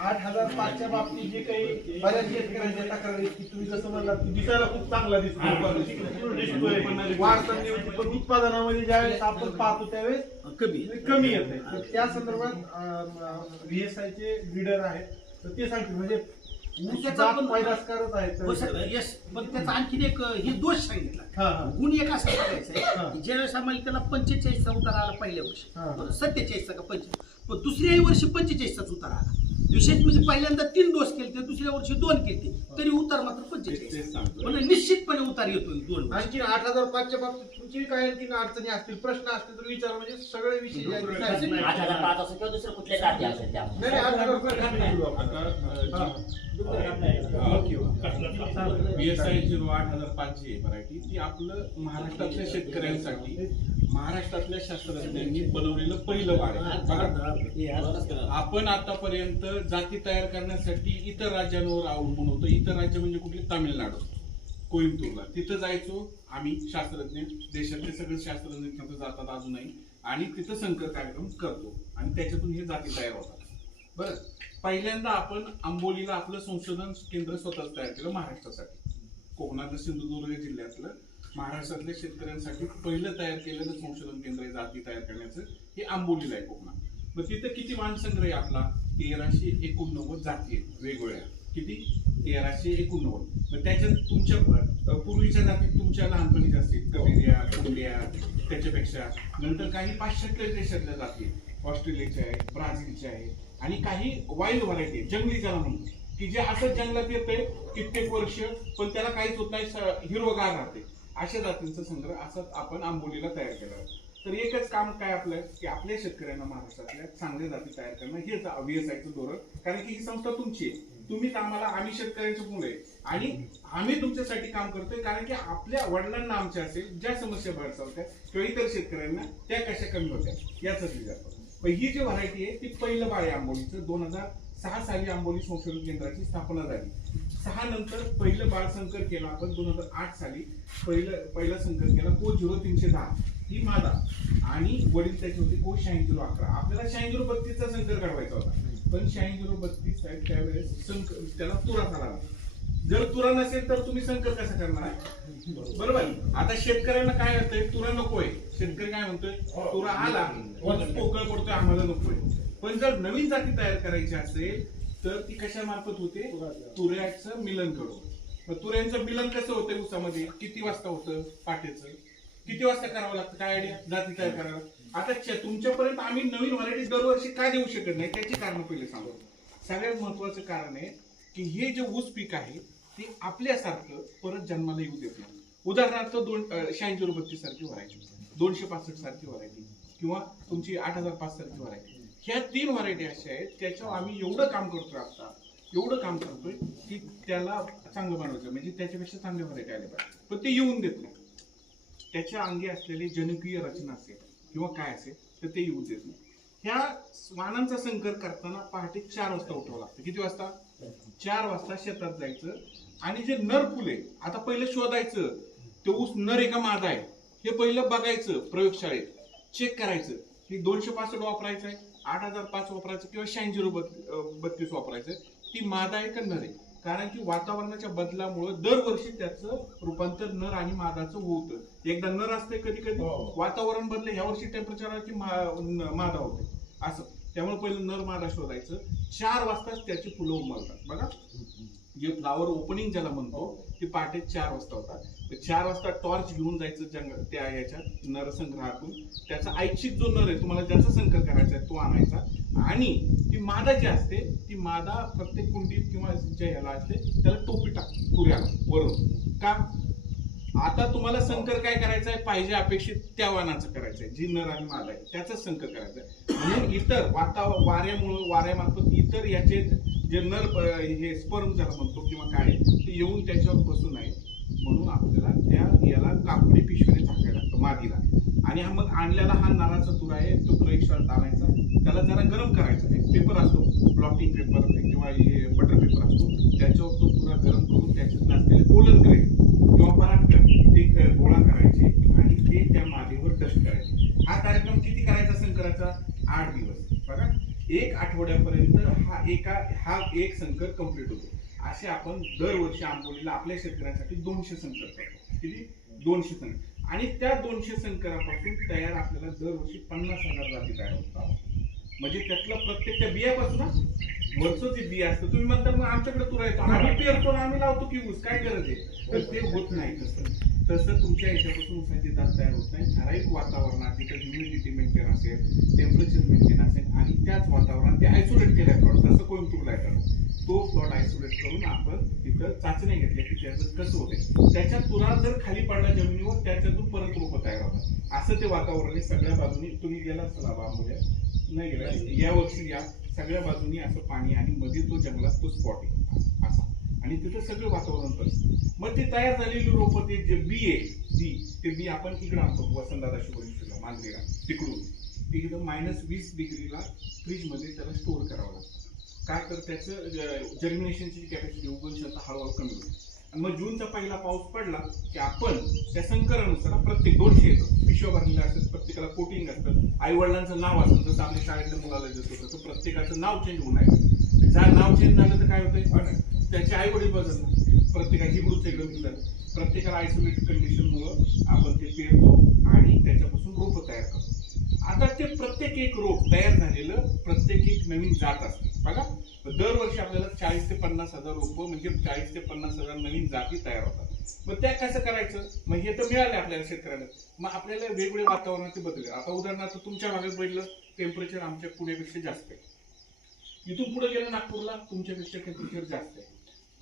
आठ हजार पाचच्या बाबतीत जे काही बऱ्याच शेतकऱ्यांच्या तक्रारी की तुम्ही जसं म्हणलात की दिसायला खूप चांगला दिसतो दिसतोय. वाढताना होती, पण उत्पादनामध्ये ज्यावेळेस आपण पाहतो त्यावेळेस कमी. कमी येत आहे. तर त्या संदर्भात व्हीएसआय चे लीडर आहेत. तर ते सांगतील म्हणजे त्याचा पण- हो यस पण त्याचा आणखीन एक हे दोष सांगितला. गुण एक असा हा. आहे ज्यावेळेस आम्हाला त्याला पंचेचाळीसचा उतारा आला पहिल्या. वर्षी. सत्तेचाळीसचा का पंचेचाळीस? पण दुसऱ्याही वर्षी पंचेचाळीसचाच उतारा आला. विशेष म्हणजे पहिल्यांदा तीन डोस केले दुसऱ्या वर्षी दोन केले तरी उतार मात्र पंचेचाळीस. म्हणजे निश्चितपणे उतार येतोय दोन. आणखी आठ हजार पाचच्या बाबतीत तुमची काय आणखी अडचणी असतील प्रश्न असतील तर विचार म्हणजे सगळे विषय. आठ हजार पाच असो किंवा दुसरं असेल त्यामध्ये बी एस आय झिरो आठ हजार पाच जी व्हरायटी ती आपलं महाराष्ट्रातल्या शेतकऱ्यांसाठी महाराष्ट्रातल्या शास्त्रज्ञांनी बनवलेलं पहिलं बघा, आपण आतापर्यंत जाती तयार करण्यासाठी इतर राज्यांवर अवलंबून होतो. इतर राज्य म्हणजे कुठले? तामिळनाडू कोइंबतूरला. तिथं जायचो आम्ही शास्त्रज्ञ. देशातले सगळे शास्त्रज्ञ तिथं जातात अजूनही. आणि तिथं संकर कार्यक्रम करतो. आणि त्याच्यातून हे जाती तयार होतात. बरं पहिल्यांदा आपण आंबोलीला आपलं संशोधन केंद्र स्वतःच तयार केलं महाराष्ट्रासाठी. कोकणातलं सिंधुदुर्ग जिल्ह्यातलं महाराष्ट्रातल्या शेतकऱ्यांसाठी पहिलं तयार केलेलं संशोधन केंद्र आहे जाती तयार करण्याचं. हे आंबोलीला आहे कोकणात. मग तिथं किती वाणसंग्रह आपला? तेराशे एकोणनव्वद जाती आहेत वेगवेगळ्या. किती? तेराशे एकोणनव्वद. मग त्याच्यात तुमच्या पूर्वीच्या जातीत तुमच्या लहानपणीच्या असतील. कबेरिया कुंडिया त्याच्यापेक्षा. नंतर काही पाश्चात्य देशातल्या जाती आहेत. ऑस्ट्रेलियाच्या आहेत ब्राझीलच्या आहेत. आणि काही वाईल्ड व्हरायटी जंगली ज्याला म्हणून. की जे असं जंगलात येते कित्येक वर्ष पण त्याला काहीच होत नाही हिरवगार राहते. अशा जातींचा संग्रह असंच आपण आंबोलीला तयार केला तर एकच काम काय आपलं की आपल्या शेतकऱ्यांना महाराष्ट्रातल्या चांगल्या जाती तयार करणं हेच व्हीएसआयचं धोरण. कारण की ही संस्था तुमची आहे. तुम्हीच आम्हाला आम्ही शेतकऱ्यांचे मुलं आहे. आणि आम्ही तुमच्यासाठी काम करतोय कारण की आपल्या वडिलांना आमच्या असेल ज्या समस्या भेडसावत्या किंवा इतर शेतकऱ्यांना त्या कशा कमी होत्या याचाच विचार करतो पण ही जी व्हरायटी आहे ती पहिलं बाळ आहे आंबोलीचं. दोन हजार सहा साली आंबोली संशोधन केंद्राची स्थापना झाली. सहा नंतर पहिलं बाळ संकर केलं आपण दोन हजार आठ साली पहिलं पहिला संकर केला को झिरो तीनशे दहा. ही मादा. आणि वडील त्याचे होते को शहाऐंशी झिरो अकरा. आपल्याला शहाऐंशी झिरो बत्तीसचा संकर काढवायचा होता. पण शहाऐंशी झिरो बत्तीस साहेब त्यावेळेस संकर त्याला तुरा झाला जर तुरा नसेल तर तुम्ही संकर कसा करणार बरोबर? आता शेतकऱ्यांना काय होतंय? तुरा नकोय. शेतकरी काय म्हणतोय? तुरा आला. पोकळ पडतोय आम्हाला नकोय. पण जर नवीन जाती तयार करायची असेल तर ती कशा मार्फत होते? तुऱ्याचं मिलन करून. मग तुऱ्यांचं मिलन कसं होतं उसामध्ये? किती वाजता होतं पाठीचं किती वाजता करावं लागतं? काय आयडिया जाती काय करावं. आता तुमच्यापर्यंत आम्ही नवीन व्हरायटी दरवर्षी काय देऊ शकत नाही? त्याची कारण पहिले सांगू. सगळ्यात महत्वाचं कारण आहे की हे जे ऊस पीक आहे ते आपल्यासारखं परत जन्माला येऊ देत नाही. उदाहरणार्थ दोन शहाऐंशी रुपये सारखी व्हरायटी दोनशे पासष्ट सारखी व्हरायटी किंवा तुमची आठ हजार पाच सारखी व्हरायटी. ह्या तीन व्हरायटी अशा आहेत त्याच्यावर आम्ही एवढं काम करतोय आता एवढं काम करतोय की त्याला चांगलं बनवायचं म्हणजे त्याच्यापेक्षा चांगल्या व्हरायटी आल्या पाहिजे. पण ते येऊन देत नाही. त्याच्या अंगी असलेली जनकीय रचना असेल किंवा काय असेल तर ते येऊ देत नाही. ह्या वाणांचा संकर करताना पहाटे चार वाजता उठावं लागतं. किती वाजता? चार वाजता शेतात जायचं आणि जे नर फुले आता पहिलं शोधायचं ते ऊस नर एका मादा आहे? हे पहिलं बघायचं प्रयोगशाळेत. चेक करायचं. हे दोनशे पासष्ट वापरायचं आहे. आठ हजार पाच वापरायचं किंवा शहाऐंशी बत्तीस वापरायचं ती मादा आहे का नर आहे. कारण की वातावरणाच्या बदलामुळे दरवर्षी त्याचं रूपांतर नर आणि मादाचं होतं. एकदा नर असते कधी कधी हो. वातावरण बदले ह्या वर्षी टेम्परेचर की मा- न- मादा होते. असं. त्यामुळे पहिलं नर मादा शोधायचं. चार वाजताच त्याची फुलं उमलतात. बघा. जे फ्लावर ओपनिंग ज्याला म्हणतो ते पहाटे चार वाजता होतात. तर चार वाजता टॉर्च घेऊन जायचं जंगल त्या याच्यात नरसंग्रहातून. त्याचा ऐच्छिक जो नर आहे तुम्हाला ज्याचा संकर करायचा आणायचा. आणि ती मादा जी असते ती मादा प्रत्येक कुंडीत किंवा ज्या ह्याला असते त्याला टोपी टाकते पुऱ्या वरून. का? आता तुम्हाला संकर काय करायचं आहे पाहिजे अपेक्षित त्या वाणाचं करायचं आहे जी नर आणि मादा आहे त्याचाच संकर करायचं आहे म्हणून इतर वातावरण वाऱ्यामुळं वाऱ्यामार्फत इतर याचे जे नर हे स्पर्म ज्याला म्हणतो किंवा काय ते येऊन त्याच्यावर बसू नये म्हणून आपल्याला त्या याला कापडी पिशवीने झाकायला लागतं मादीला. आणि हा मग आणलेला हा नाराचा तुरा आहे तो प्रयोगशाळेत आणायचा त्याला जरा गरम करायचा. एक पेपर असतो प्लॉटिंग पेपर किंवा हे बटर पेपर असतो त्याच्यावर तो तुरा गरम करून त्याच्यात असलेले कोलन ग्रेड किंवा पराठ ते गोळा करायचे आणि ते त्या मादीवर डस्ट करायचे. हा कार्यक्रम किती करायचा संकराचा? आठ दिवस. बघा एक आठवड्यापर्यंत हा एका हा एक संकर कंप्लीट होतो. असे आपण दरवर्षी आंबोलीला आपल्या शेतकऱ्यांसाठी दोनशे संकर करतो. किती? दोनशे संकर. आणि त्या दोनशे संकरापासून तयार आपल्याला दरवर्षी पन्नास हजार जाती तयार होतात म्हणजे त्यातलं प्रत्येक त्या बियापासून वरचं जे बिया असतं तुम्ही म्हणता मग आमच्याकडे तुरा येतो आम्ही पेरतो आम्ही लावतो की ऊस काय गरज आहे? तर ते होत नाही तसं. तसं तुमच्या याच्यापासून ऊसाची दात तयार होत नाही. ठराविक वातावरणात तिथं ह्युमिडिटी मेंटेन असेल टेम्परेचर मेंटेन असेल आणि त्याच वातावरणात ते आयसोलेट केलाय प्लॉट जसं कोइंबतूरला येतात तो प्लॉट आयसोलेट करून आपण तिथं चाचण्या घेतल्या की त्याचं कसं होते त्याच्या तुरा जर खाली पडला जमिनीवर त्याच्यातून परत रोपं तयार होतात. असं ते वातावरण आहे. सगळ्या बाजूनी तुम्ही गेला असाल आंबोल्या नाही गेला. या वर्षी या सगळ्या बाजूनी असं पाणी आणि मध्ये तो जंगलात तो स्पॉट आहे. असा. आणि तिथं सगळं वातावरण तसं मग ते तयार झालेली रोपं ते जे बी आहे बी ते बी आपण इकडं आणतो. वसंतदादा शुभेच्छूला मांजरीला तिकडून. ते एकदम मायनस वीस डिग्रीला फ्रीजमध्ये त्याला स्टोअर करावं लागतं. काय तर त्याचं जर्मिनेशनची कॅपॅसिटी उगवण क्षमता हळूहळू कमी होईल आणि मग जूनचा पहिला पाऊस पडला की आपण त्या संकरानुसार प्रत्येक दोनशे येतं पिशव्या भरलेल्या असतात प्रत्येकाला कोटिंग असतं आई वडिलांचं नाव असतं जसं आपल्या शाळेतल्या मुलाला जसं होतं तर प्रत्येकाचं नाव चेंज होऊन आहे जर नाव चेंज झालं तर काय होतंय? त्याचे आई वडील बदलतात प्रत्येकाची ग्रुप एकदम झालं प्रत्येकाला आयसोलेटेड कंडिशनमुळं आपण ते पेरतो आणि त्याच्यापासून रोपं तयार करतो. आता ते प्रत्येक एक रोप तयार झालेलं प्रत्येक एक नवीन जात असते. बघा दरवर्षी आपल्याला चाळीस ते पन्नास हजार रोपं म्हणजे चाळीस ते पन्नास हजार नवीन जाती तयार होतात. मग त्या कसं करायचं? मग हे तर मिळाले आपल्याला शेतकऱ्याला मग आपल्याला वेगवेगळे वातावरण ते बदलले आता उदाहरणार्थ तुमच्या भागात बघितलं टेम्परेचर आमच्या पुण्यापेक्षा जास्त आहे. इथून पुढे गेलं नागपूरला तुमच्यापेक्षा टेम्परेचर जास्त आहे.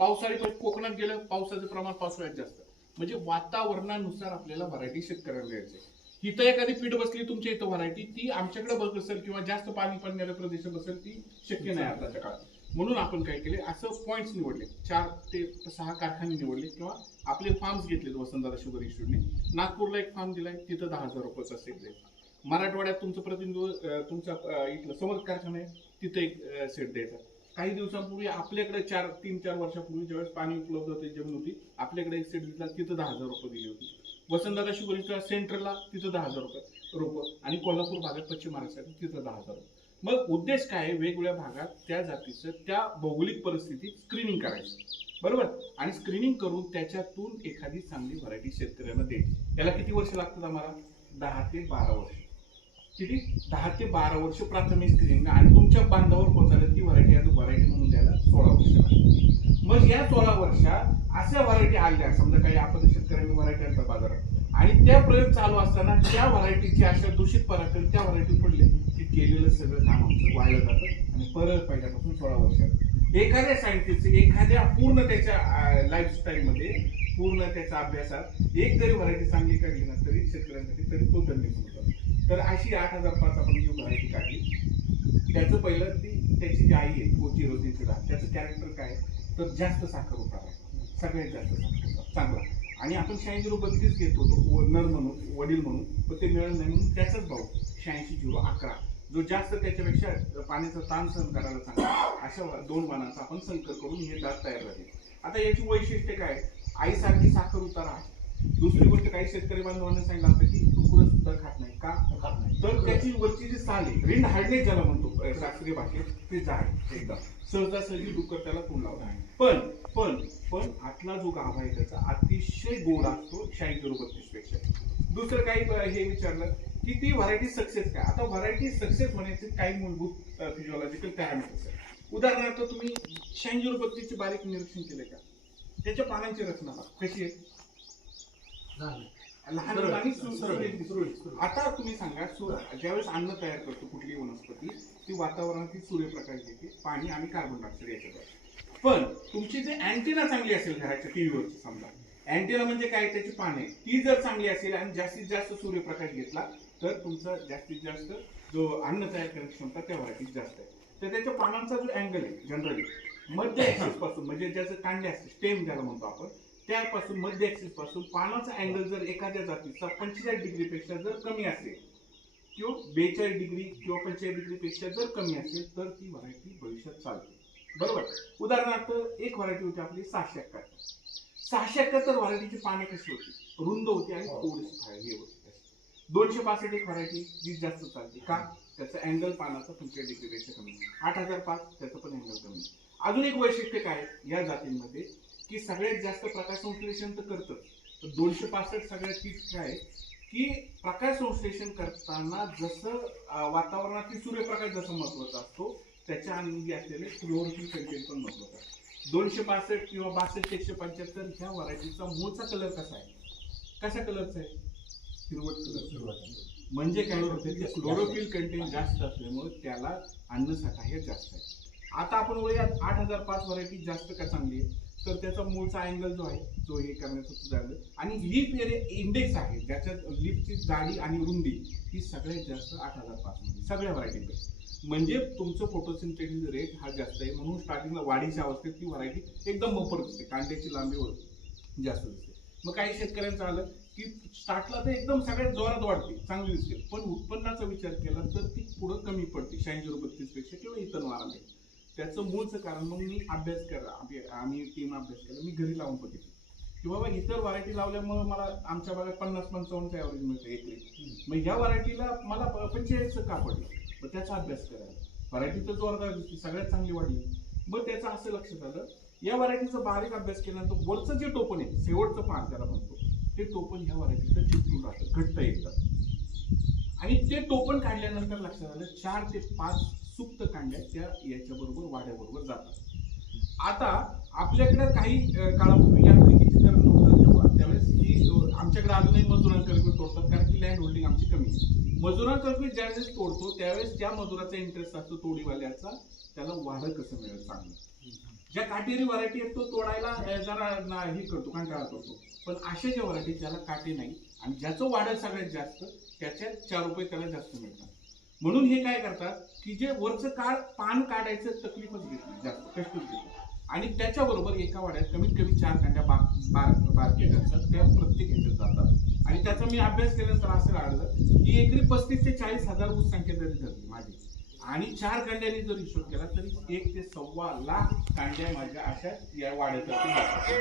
पावसाळी कोकणात गेलं पावसाचं प्रमाण पावसाळ्यात जास्त म्हणजे वातावरणानुसार आपल्याला व्हरायटी शेतकऱ्याला द्यायची इथं एखादी पीठ बसली तुमच्या इथं व्हरायटी ती आमच्याकडे बघ असेल किंवा जास्त पाणी पडणाऱ्या प्रदेशात असेल ती शक्य नाही आताच्या काळात. म्हणून आपण काय केले असं पॉईंट्स निवडले. चार ते सहा कारखाने निवडले किंवा आपले फार्म्स घेतले वसंतदादा शुगर इन्स्टिट्यूटने नागपूरला एक फार्म दिलाय तिथं दहा हजार रुपयाचा सेट द्यायचा मराठवाड्यात तुमचं प्रतिनिधित्व तुमचा इथलं समर्थ कारखाना आहे तिथं एक सेट द्यायचा काही दिवसांपूर्वी आपल्याकडे चार तीन चार वर्षापूर्वी ज्यावेळेस पाणी उपलब्ध होते जमीन होती आपल्याकडे एक सेट दिला तिथं दहा हजार रुपये दिली होती. वसंतदादा शुगरीच्या सेंटरला तिथं दहा हजार रुपये रोपं आणि कोल्हापूर भागात पश्चिम महाराष्ट्रात तिथं दहा हजार रुपये. मग उद्देश काय आहे? वेगवेगळ्या भागात त्या जातीचं त्या भौगोलिक परिस्थितीत स्क्रीनिंग करायचं. बरोबर? आणि स्क्रीनिंग करून त्याच्यातून एखादी चांगली व्हरायटी शेतकऱ्यांना द्यायची. याला किती वर्ष लागतात आम्हाला? दहा ते बारा वर्ष. किती दहा ते बारा वर्ष प्राथमिक स्त्रीलिंग आणि तुमच्या बांधावर पोहोचायला ती व्हरायटी आज व्हरायटी म्हणून द्यायला सोळा वर्ष मग या सोळा वर्षात अशा व्हरायटी आल्या समजा काही आपण शेतकऱ्यांनी व्हरायटी आणतात बाजारात आणि त्या प्रयोग चालू असताना त्या व्हरायटीची अशा दूषित पराक्रम त्या व्हरायटी पडले की केलेलं सगळं काम आमचं वाढलं जातं आणि परत पहिल्यापासून सोळा वर्षात. एखाद्या सायंटिस्ट एखाद्या पूर्ण त्याच्या लाईफस्टाईलमध्ये पूर्ण त्याच्या अभ्यासात एक जरी व्हरायटी चांगली काढली ना तरी शेतकऱ्यांसाठी तरी तो धन्य होतो तर अशी आठ हजार पाच आपण जी व्हरायटी काढली. त्याचं पहिलं ती त्याची जी आई आहे कोची होती तिला त्याचं कॅरेक्टर काय आहे? तर जास्त साखर उतारा सगळ्यात जास्त साखर उतारा. चांगला. आणि आपण शहाऐंशी झिरो बत्तीस घेत होतो व- नर म्हणून वडील म्हणून पण ते मिळालं नाही म्हणून त्याचाच भाऊ शहाऐंशी झिरो अकरा. जो जास्त त्याच्यापेक्षा पाण्याचा ताण सहन करायला चांगला अशा दोन वाणांचा आपण संकर करून हे दात तयार झाले. आता याची वैशिष्ट्य काय आईसारखी साखर उतारा. आहे. दुसरी गोष्ट काही शेतकरी बांधवांना सांगितलं होतं की सुद्धा खात नाही. का? खात नाही. तर त्याची वरची जी साल आहे रिंड हार्डनेस ज्याला म्हणतो शास्त्रीय भाषेत ते झाड एकदा सहजासहजी डुक्कर त्याला तोंड लावला पण पण पण आतला जो गाभा आहे त्याचा अतिशय गोड असतो शहाऐंशी बत्तीसपेक्षा दुसरं काही हे विचारलं की ती व्हरायटी सक्सेस काय? आता व्हरायटी सक्सेस होण्याचे काही मूलभूत फिजिओलॉजिकल पॅरामीटर्स आहेत. उदाहरणार्थ तुम्ही शहाऐंशी किलो बारीक निरीक्षण केले का? त्याच्या पानांची रचना कशी आहे? लहान सुरळीत. आता तुम्ही सांगा ज्यावेळेस अन्न तयार करतो कुठलीही वनस्पती ती वातावरणातील सूर्यप्रकाश घेते पाणी आणि कार्बन डायऑक्साईड याच्यात पण तुमची जे अँटेना चांगली असेल घराच्या टीव्हीवरची समजा अँटेना म्हणजे काय? त्याची पाने. ती जर चांगली असेल आणि जास्तीत जास्त सूर्यप्रकाश घेतला तर तुमचा जास्तीत जास्त जो अन्न तयार करण्याची क्षमता त्या व्हरायटीत जास्त आहे. तर त्याच्या पानांचा जो अँगल आहे जनरली मध्य ऍक्सिसपासून म्हणजे ज्याचं कांडे असते स्टेम ज्याला म्हणतो आपण त्यापासून मध्य ऍक्सिसपासून पानाचा अँगल जर एखाद्या जातीचा पंचेचाळीस डिग्री पेक्षा जर कमी असेल किंवा बेचाळीस डिग्री किंवा पंचेचाळीस डिग्री पेक्षा जर कमी असेल तर ती व्हरायटी भविष्यात चालते. बरोबर? उदाहरणार्थ एक व्हरायटी होती आपली सहाशे एकाहत्तर सहाशे एकाहत्तर व्हरायटीची पाने कशी होती? रुंद होती आणि थोडीशी हे होती. दोनशे पासष्ट एक व्हरायटी जी जास्त चालते. का? त्याचा अँगल पानाचा पंचेचाळीस डिग्रीपेक्षा कमी. आठ हजार पाच त्याचं पण अँगल कमी. आहे. अजून एक वैशिष्ट्य काय? आहे या जातींमध्ये की सगळ्यात जास्त प्रकाश संश्लेषण तर करतं तर दोनशे पासष्ट सगळ्यात तीच काय आहे की प्रकाश संश्लेषण करताना जसं वातावरणातील सूर्यप्रकाश जसा महत्त्वाचा असतो त्याच्या अंगी असलेले क्लोरोफिल कंटेंट पण महत्वाचं दोनशे पासष्ट किंवा बासष्ट एकशे पंच्याहत्तर ह्या व्हरायटीचा मूळचा कलर कसा आहे? कशा कलरचा आहे? हिरवट कलर. म्हणजे काय होतं क्लोरोफिल कंटेंट जास्त असल्यामुळे त्याला अन्नसाठा हे जास्त आहे. आता आपण बघूया आठ हजार पाच व्हरायटी जास्त का चांगली आहे तर त्याचा मूळचा अँगल जो आहे जो हे करण्याचं झालं. आणि लिप एरिया इंडेक्स आहे ज्याच्यात लिपची जाडी आणि रुंदी ही सगळ्यात जास्त आठ हजार पाचमध्ये सगळ्या व्हरायटीमध्ये म्हणजे तुमचं फोटोसिंथेटिक रेट हा जास्त आहे. म्हणून स्टार्टिंगला वाढीच्या अवस्थेत ती व्हरायटी एकदम मोपर दिसते. कांद्याची लांबी जास्त दिसते. मग काही शेतकऱ्यांचं आलं की स्टार्टला तर एकदम सगळ्यात जोरात वाढते चांगली दिसते. पण उत्पन्नाचा विचार केला तर ती पुढं कमी पडते शहाऐंशी रुपये तीसपेक्षा किंवा इतर वारामध्ये त्याचं मूळचं कारण मग मी अभ्यास करा आम्ही- आम्ही टीम अभ्यास केला. मी घरी लावून बघितलं. की बाबा इतर व्हरायटी लावल्यामुळे मला आमच्या भागात पन्नास पंचावन्नचं ॲव्हरेज मिळतं एकरी मग ह्या व्हरायटीला मला पंचेचाळीसचं का पडलं? मग त्याचा अभ्यास करायला. व्हरायटी तर जोरदार दिसते सगळ्यात चांगली वाढली. मग त्याचं असं लक्षात आलं या व्हरायटीचा बारीक अभ्यास केल्यानंतर वरचं जे टोपण आहे शेवटचं पान त्याला म्हणतो ते टोपण ह्या व्हरायटीचं चिपटून राहतं घट्ट एकदम. आणि ते टोपण काढल्यानंतर लक्षात आलं चार ते पाच सुप्त कांड्या त्या याच्याबरोबर वाड्याबरोबर जातात. आता आपल्याकडे काही काळापूर्वी यांत्रिकीकरण नव्हतं जेव्हा त्यावेळेस ही आमच्याकडे अजूनही मजुरांकर्फे तोडतात कारण की लँड होल्डिंग आमची कमी आहे. ज्या ज्यावेळेस तोडतो त्यावेळेस ज्या मजुराचा इंटरेस्ट असतो तोडीवाल्याचा त्याला वारं कसं मिळेल चांगलं? ज्या काटेरी व्हरायटी आहेत तो तोडायला जरा हे करतो कंटाळा करतो. पण अशा ज्या व्हरायटी ज्याला काटे नाही आणि ज्याचं वाढ सगळ्यात जास्त त्याच्यात चार रुपये त्याला जास्त मिळतात. म्हणून हे काय करतात की जे वरचं काळ पान काढायचं तकलीफच घेत नाही जास्त कष्टच घेत आणि त्याच्याबरोबर एका वाड्यात कमीत कमी चार कांड्या बार बार बारकेट असतात त्या प्रत्येक ह्याच्यात जातात. आणि त्याचा मी अभ्यास केल्यानंतर असं काढलं की एकरी पस्तीस ते चाळीस हजार ऊस संख्या जरी धरली माझी आणि चार कांड्यांनी जर हिशोब केला तरी एक ते सव्वा लाख कांड्या माझ्या अशा या वाड्यातर्फे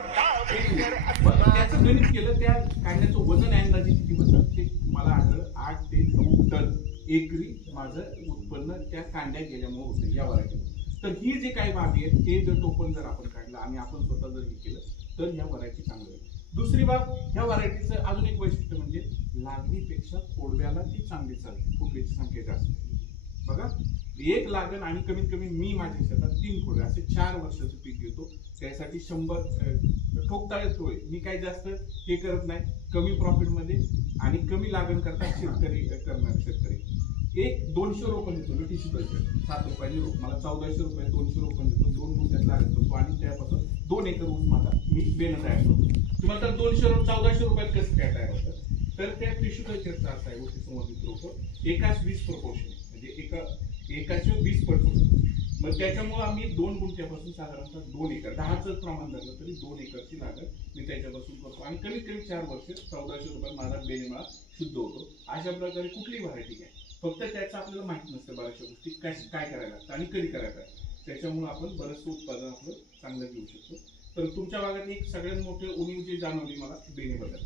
त्याचं गणित केलं त्या कांड्याचं वजन अंदाजे किती बसत ते मला आढळलं आठ ते नऊ टन. एकरी माझं उत्पन्न त्या कांड्या गेल्यामुळे होतं या व्हरायटीमध्ये तर ही जे काही बाबी आहेत ते जर टोपण जर आपण काढलं आणि आपण स्वतः जर हे केलं तर ह्या व्हरायटी चांगलं आहे दुसरी बाब ह्या व्हरायटीचं अजून एक वैशिष्ट्य म्हणजे लागणीपेक्षा कोडव्याला ती चांगली चालते फुटव्याची संख्या जास्त. बघा एक लागण आणि कमीत कमी मी माझ्या शेतात तीन कोडवे असे चार वर्षाचं पीक घेतो. त्यासाठी शंभर ठोकता ठोकताळेच होय. मी काही जास्त हे करत नाही. कमी प्रॉफिटमध्ये आणि कमी लागण करतात शेतकरी करणार करणारे शेतकरी. एक दोनशे रोपं देतो मी टिश्यू कल्चर सात रुपयाची रोप मला चौदाशे रुपये दोनशे रोपं देतो. दोन गुंठ्यात लागण करतो आणि त्यापासून दोन एकर ऊस माझा. मी बेनं तयार करतो. तुम्हाला तर दोनशे रोप चौदाशे रुपयात कसं काय तयार होतं? तर त्या टिश्यू कल्चरचा असा आहे गोष्टी संबंधित रोपं. एकाच वीस प्रपोर्शन म्हणजे एका एकाचे वीस प्रपोर्शन मग त्याच्यामुळे आम्ही दोन गुंठ्यापासून साधारणतः दोन एकर दहाचं प्रमाण धरलं तरी दोन एकरची लागण मी त्याच्यापासून करतो. आणि कमीत कमी चार वर्ष चौदाशे रुपयात माझा बेनिमाळा शुद्ध होतो. अशा प्रकारे कुठली व्हरायटी घ्या. फक्त त्याचं आपल्याला माहीत नसतं बऱ्याचशा गोष्टी काय काय करायला लागतं आणि कधी करायला लागतं. त्याच्यामुळे आपण बरंचसं उत्पादन आपलं चांगलं घेऊ शकतो. तर तुमच्या भागात एक सगळ्यात मोठे उणीव जी जाणवली मला बेनेबद्दल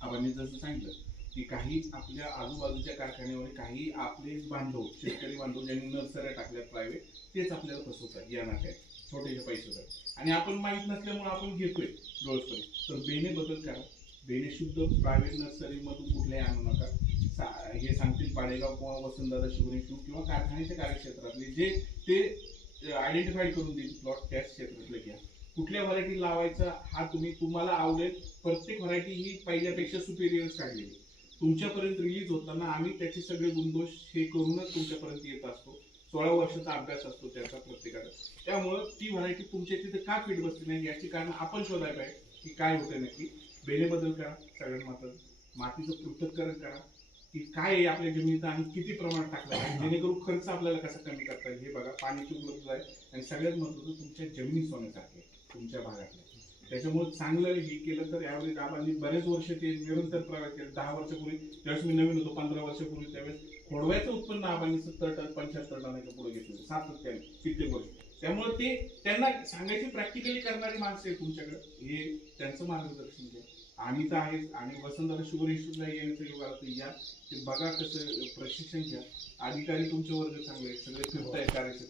आपण जसं सांगितलं की काही आपल्या आजूबाजूच्या कारखान्यावर काही आपले बांधव शेतकरी बांधव ज्यांनी नर्सऱ्या टाकल्या प्रायव्हेट तेच आपल्याला फसवतात या नाट्यात छोटेसे पैसे आणि आपण माहीत नसल्यामुळे आपण घेतोय डोळसपणे तर बेने बदल करा. बेनेशुद्ध प्रायव्हेट नर्सरीमधून कुठल्याही आणू नका. सा- हे सांगतील पाडेगाव किंवा वसंतदादा शिवरेश्वर किंवा कारखान्याच्या कार्यक्षेत्रातले म्हणजे जे ते आयडेंटिफाईड करून देईल प्लॉट त्याच क्षेत्रातले घ्या. कुठल्या व्हरायटी लावायचा हा तुम्ही तुम्हाला आवडेल. प्रत्येक व्हरायटी ही पहिल्यापेक्षा सुपेरियर्स काढलेली तुमच्यापर्यंत रिलीज होताना आम्ही त्याचे सगळे गुणदोष हे करूनच तुमच्यापर्यंत येत असतो. सोळा वर्षाचा अभ्यास असतो त्याचा प्रत्येकाचा. त्यामुळं ती व्हरायटी तुमच्या तिथे का फिट बसली नाही याची कारण आपण शोधायला पाहिजे की काय होतं नक्की. बेले बदल करा सगळ्यात महत्वाचं मातीचं पृथक्करण करा. की काय आहे आपल्या जमिनीत आणि किती प्रमाणात टाकलं आहे जेणेकरून खर्च आपल्याला कसा कमी करता येईल? हे बघा पाण्याची उपलब्ध आहे आणि सगळ्यात महत्वाचं तुमच्या जमिनी सोन्यासारखे आहे, तुमच्या भागातल्या त्याच्यामुळे चांगलं हे केलं तर यावेळी आबांनी बरेच वर्ष ते निरंतर प्रवास केले. दहा वर्षापूर्वी ज्यावेळेस मी नवीन होतो पंधरा वर्षापूर्वी त्यावेळेस खोडव्याचं उत्पन्न आबांनी सत्तर टन पंच्याहत्तर टनाच्या पुढे घेतलं सातत्याने कित्येक वर्ष. त्यामुळे ते त्यांना सांगायची प्रॅक्टिकली करणारी माणसं आहे तुमच्याकडे. हे त्यांचं मार्गदर्शन घ्या. आम्ही तर आहेच. आणि वसंतदादा शुगर इन्स्टिट्यूटला येण्याचं योग आला तर या. ते बघा कसं प्रशिक्षण घ्या. अधिकारी तुमचे वर्ग चांगले आहेत. सगळे फिरतायत कार्यक्षेत्रात